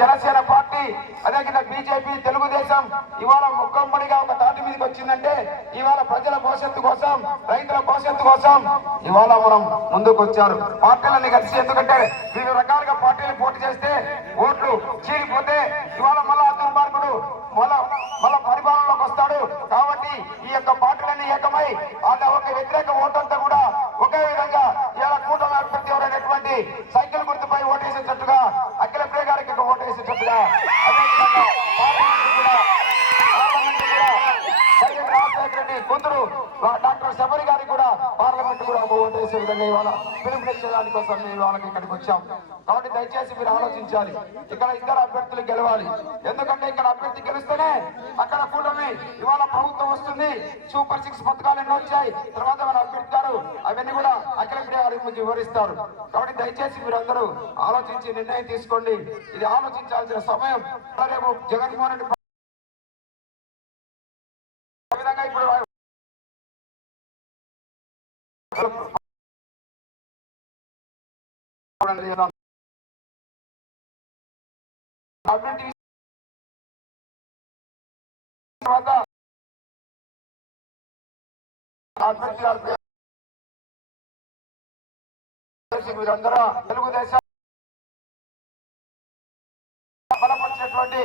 Janasena party అదేవిధంగా BJP Telugu Desam ఇవాళ ముక్కమ్మడిగా ఒక తాటి మీదకి వచ్చిందంటే ఇవాళ ప్రజల భవిష్యత్తు కోసం రైతుల భవిష్యత్తు కోసం ఇవాళ మనం ముందుకు వచ్చారు పార్టీలన్నీ కలిసి. ఎందుకంటే వివిధ రకాలుగా పార్టీలు పోటీ చేస్తే ఓట్లు చీలిపోతే ఇవాళ మళ్ళా దుర్మార్గుడు మళ్ళా పరిపాలనలోకి వస్తాడు. కాబట్టి ఈ యొక్క పార్టీలన్నీ ఏకమై వాళ్ళ ఒక వ్యతిరేక ఓటంతా కూడా ఒకే విధంగా ఇలా కూటమి అభ్యర్థి ఎవరైనటువంటి సైకిల్ గుర్తుపై ఓటేసేటట్టుగా అఖిల ప్రియ గారికి ఓటేసేటట్టుగా అదేవిధంగా రాజశేఖర రెడ్డి కూతురు డాక్టర్ శబరి గారికి కూడా పార్లమెంట్ కూడా ఓటేసే విధంగా ఇవాళ పిలుపునిచ్చేదాని కోసం మేము వాళ్ళకి ఇక్కడికి వచ్చాం. కాబట్టి దయచేసి మీరు ఆలోచించాలి. ఇక్కడ ఇద్దరు అభ్యర్థులు గెలవాలి. ఎందుకంటే ఇక్కడ అభ్యర్థి గెలిస్తేనే అక్కడ కూటమి ఇవాళ ప్రభుత్వం వస్తుంది. సూపర్ 6 పథకాలు ఎన్నో వచ్చాయి. తర్వాత మన అభ్యర్థి గారు అవన్నీ కూడా అఖిల ప్రియ గారికి వివరిస్తారు. కాబట్టి దయచేసి మీరందరూ ఆలోచించి నిర్ణయం తీసుకోండి. ఇది ఆలోచించాల్సిన సమయం. రేపు జగన్మోహన్ రెడ్డి విధంగా ఇప్పుడు మీరందరూ తెలుగుదేశం బలపరిచినటువంటి